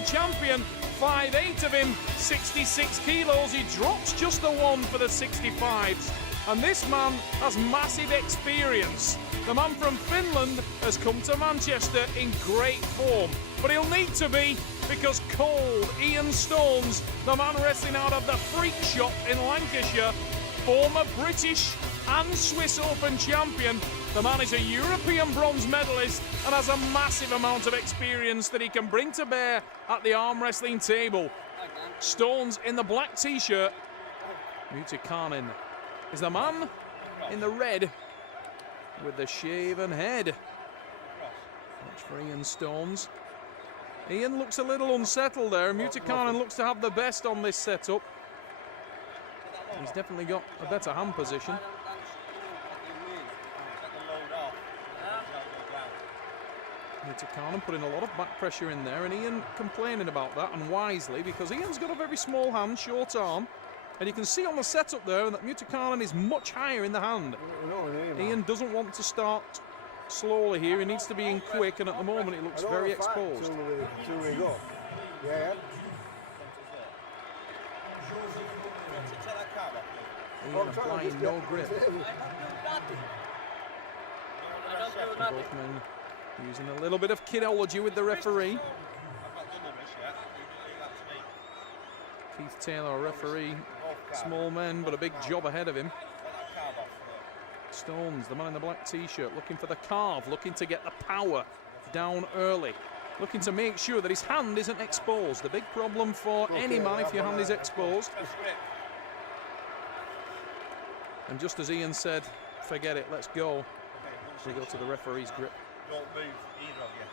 world champion, 5'8" of him, 66 kilos. He drops just the one for the 65s. And this man has massive experience. The man from Finland has come to Manchester in great form. But he'll need to be, because cold Ian Stones, the man wrestling out of the Freak Shop in Lancashire, former British and Swiss Open champion. The man is a European bronze medalist and has a massive amount of experience that he can bring to bear at the arm wrestling table. Stones in the black t-shirt. Mutikainen is the man in the red with the shaven head. Watch for Ian Stones. Ian looks a little unsettled there. Mutikainen looks to have the best on this setup. He's definitely got a better hand position. Mutikainen putting a lot of back pressure in there, and Ian complaining about that, and wisely, because Ian's got a very small hand, short arm, and you can see on the setup there that Mutikainen is much higher in the hand. Ian doesn't want to start slowly here, he needs to be in quick, and at the moment it looks very exposed. Ian applying no grip. Both men using a little bit of kidology with the referee. Keith Taylor, referee, small men, but a big job ahead of him. Stones, the man in the black t-shirt, looking for the carve, looking to get the power down early, looking to make sure that his hand isn't exposed. The big problem for any man if your hand is exposed. And just as Ian said, forget it, let's go. We go to the referee's grip. Don't move, either of you.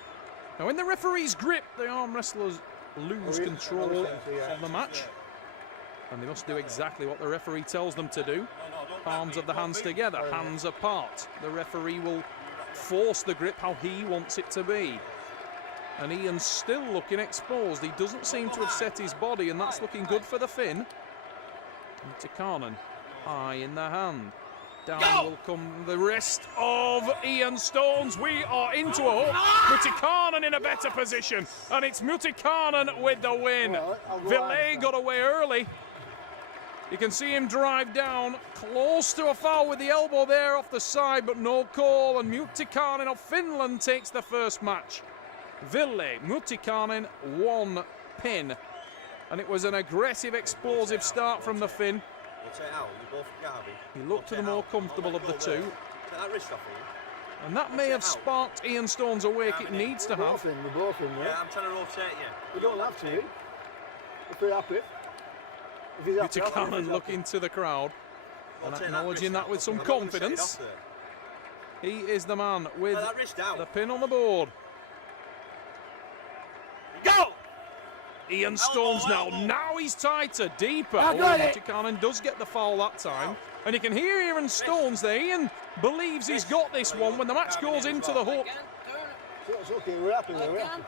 Now in the referee's grip, the arm wrestlers lose control of the match. And they must do exactly what the referee tells them to do. Palms of the hands together, hands apart. The referee will force the grip how he wants it to be. And Ian's still looking exposed. He doesn't seem to have set his body, and that's looking good for the Finn. Mutikainen, high in the hand. Down will come the rest of Ian Stones. We are into a hook. Mutikainen in a better position, and it's Mutikainen with the win. Ville got away early. You can see him drive down, close to a foul with the elbow there off the side, but no call, and Mutikainen of Finland takes the first match. Ville, Mutikainen, 1 pin. And it was an aggressive, explosive start from the Finn. He looked to the more comfortable of the two. And that may have sparked Ian Stones awake. It needs to have. We're both in, yeah, I'm trying to rotate you. You don't have to. If you're happy. Mutikainen looking to the crowd and acknowledging that with some confidence. He is the man with the pin on the board. Go! Ian Stones now he's tighter, deeper. Mutikainen does get the foul that time. And you can hear Ian Stones there. Ian believes he's got this one when the match goes into the hook. It's okay, we're happy, we're happy.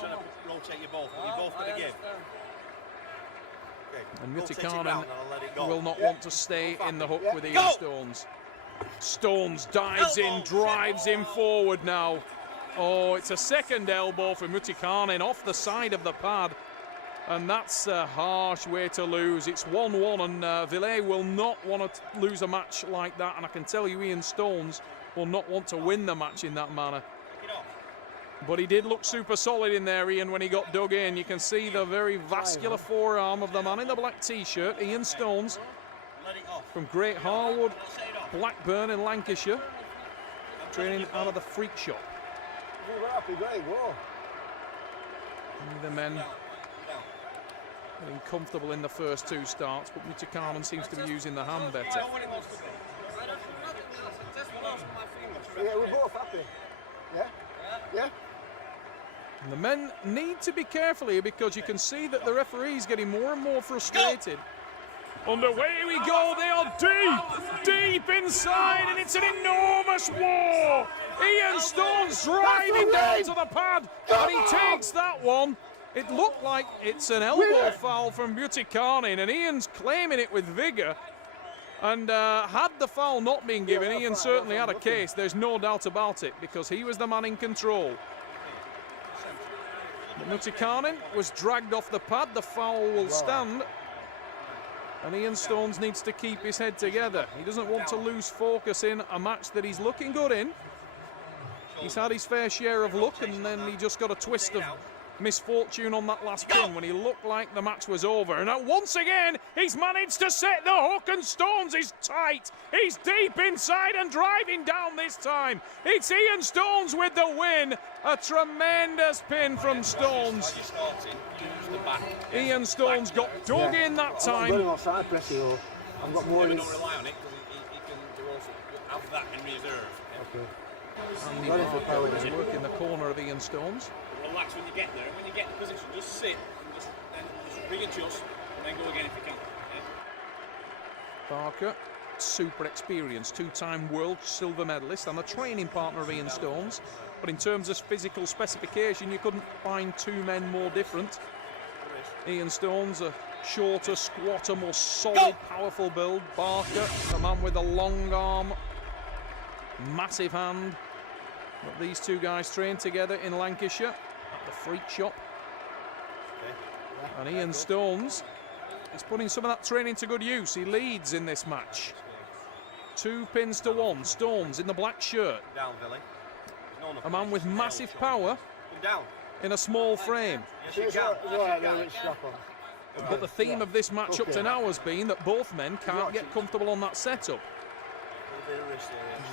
Trying to rotate you both, you're both going to give. And Mutikainen will not want to stay in the hook with Ian Stones. Stones dives in, drives him forward now. Oh, it's a second elbow for Mutikainen off the side of the pad. And that's a harsh way to lose. It's 1-1, and Ville will not want to lose a match like that. And I can tell you Ian Stones will not want to win the match in that manner. But he did look super solid in there, Ian, when he got dug in. You can see the very vascular forearm of the man in the black t-shirt, Ian Stones, from Great Harwood, Blackburn in Lancashire, training out of the Freak Shop. The men getting comfortable in the first two starts, but Mutikainen seems to be using the hand better. Yeah, we're both happy. Yeah? Yeah? And the men need to be careful here because you can see that the referee's getting more and more frustrated. And away we go, they are deep inside, and it's an enormous war. Ian Stones driving down to the pad, and he takes that one. It looked like it's an elbow foul from Mutikainen, and Ian's claiming it with vigour. And had the foul not been given, Ian certainly had a case, there's no doubt about it, because he was the man in control. Mutikainen was dragged off the pad. The foul will stand. And Ian Stones needs to keep his head together. He doesn't want to lose focus in a match that he's looking good in. He's had his fair share of luck, and then he just got a twist of misfortune on that last pin when he looked like the match was over. And now once again, he's managed to set the hook, and Stones is tight. He's deep inside and driving down this time. It's Ian Stones with the win. A tremendous pin from Stones. Ian Stones got dug in that time. I've got more don't rely on it because he can also have that in reserve. Okay. Andy Barker is working the corner of Ian Stones. Relax when you get there, and when you get in position, just sit and just readjust and then go again if you can. Yeah? Barker, super experienced, two-time world silver medalist and the training partner of Ian Stones. But in terms of physical specification, you couldn't find two men more different. Ian Stones, a shorter, squatter, more solid, powerful build. Barker, the man with the long arm, massive hand. But these two guys train together in Lancashire at the Freak Shop. And Ian Stones is putting some of that training to good use. He leads in this match. 2 pins to 1. Stones in the black shirt. A man with massive power in a small frame. But the theme of this match up to now has been that both men can't get comfortable on that setup.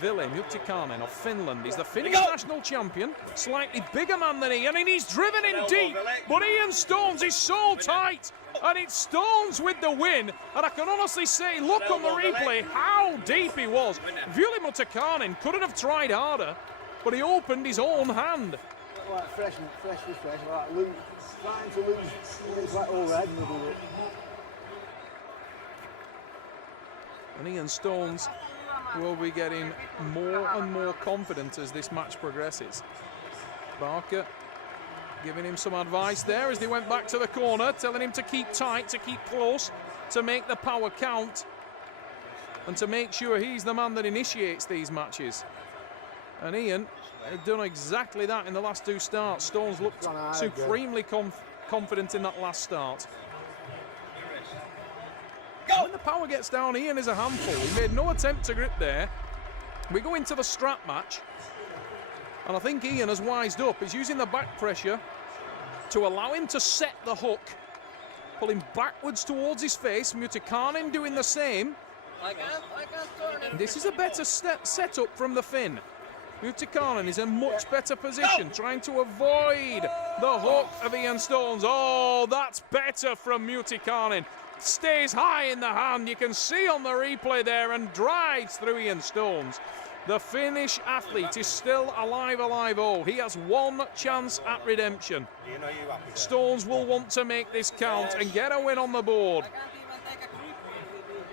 Ville Mutikainen of Finland. He's the Finnish national champion. Slightly bigger man than Ian, and he's driven in deep. But Ian Stones is so tight. And it's Stones with the win. And I can honestly say, look on the replay, how deep he was. Ville Mutikainen couldn't have tried harder, but he opened his own hand. Like fresh, like loose, trying to lose. It's like overhead and do it. And Ian Stones will be getting more and more confident as this match progresses. Barker giving him some advice there as they went back to the corner, telling him to keep tight, to keep close, to make the power count, and to make sure he's the man that initiates these matches. And Ian had done exactly that in the last 2 starts. Stones looked supremely confident in that last start. When the power gets down, Ian is a handful. He made no attempt to grip there. We go into the strap match, and I think Ian has wised up. He's using the back pressure to allow him to set the hook, pull him backwards towards his face. Mutikainen doing the same. This is a better setup from the Finn. Mutikainen is in much better position, trying to avoid the hook of Ian Stones. Oh, that's better from Mutikainen. Stays high in the hand, you can see on the replay there, and drives through Ian Stones. The Finnish athlete is still alive. Oh, he has one chance at redemption. Stones will want to make this count and get a win on the board.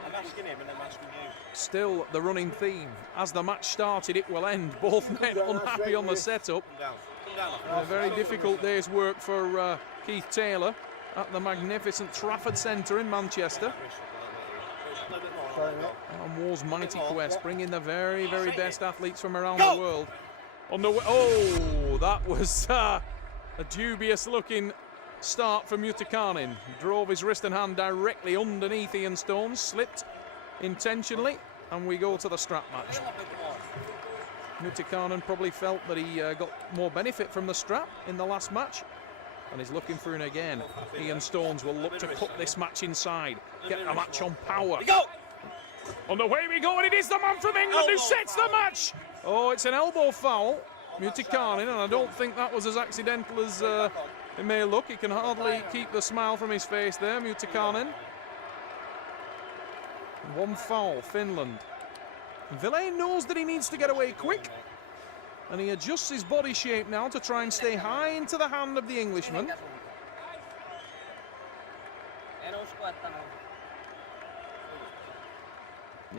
I'm asking him and I'm asking you. Still the running theme. As the match started, it will end. Both men unhappy on the setup. A very difficult day's work for Keith Taylor at the magnificent Trafford Centre in Manchester. On War's mighty quest, bringing the very, very best athletes from around the world. Oh, that was a dubious-looking start from Mutikainen. Drove his wrist and hand directly underneath Ian Stones, slipped intentionally, and we go to the strap match. Mutikainen probably felt that he got more benefit from the strap in the last match, and he's looking for it again. Ian Stones will look to cut this match inside, get a match on power. On the way we go, and it is the man from England who sets the match. Oh, it's an elbow foul, Mutikainen, and I don't think that was as accidental as it may look. He can hardly keep the smile from his face there, Mutikainen. 1 foul, Finland. Ville knows that he needs to get away quick, and he adjusts his body shape now to try and stay high into the hand of the Englishman.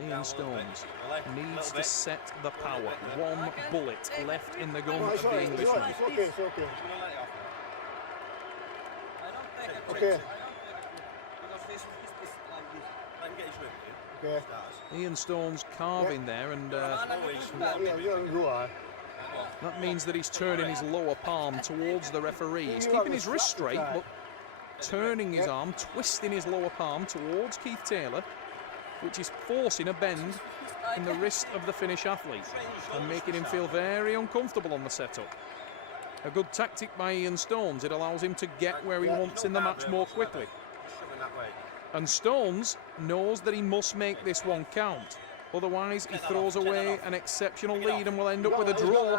Ian Stones needs to set the power. 1 bullet left in the gun of the Englishman. It's okay. Ian Stones carving there, and That means that he's turning his lower palm towards the referee. He's keeping his wrist straight, but turning his arm, twisting his lower palm towards Keith Taylor, which is forcing a bend in the wrist of the Finnish athlete and making him feel very uncomfortable on the setup. A good tactic by Ian Stones. It allows him to get where he wants in the match more quickly. And Stones knows that he must make this one count. Otherwise, he throws away an exceptional lead and will end up with a draw.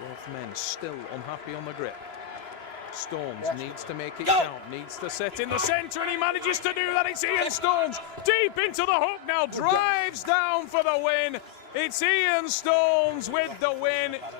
Both men still unhappy on the grip. Stones needs to make it count, needs to set in the centre, and he manages to do that. It's Ian Stones deep into the hook now, drives down for the win. It's Ian Stones with the win.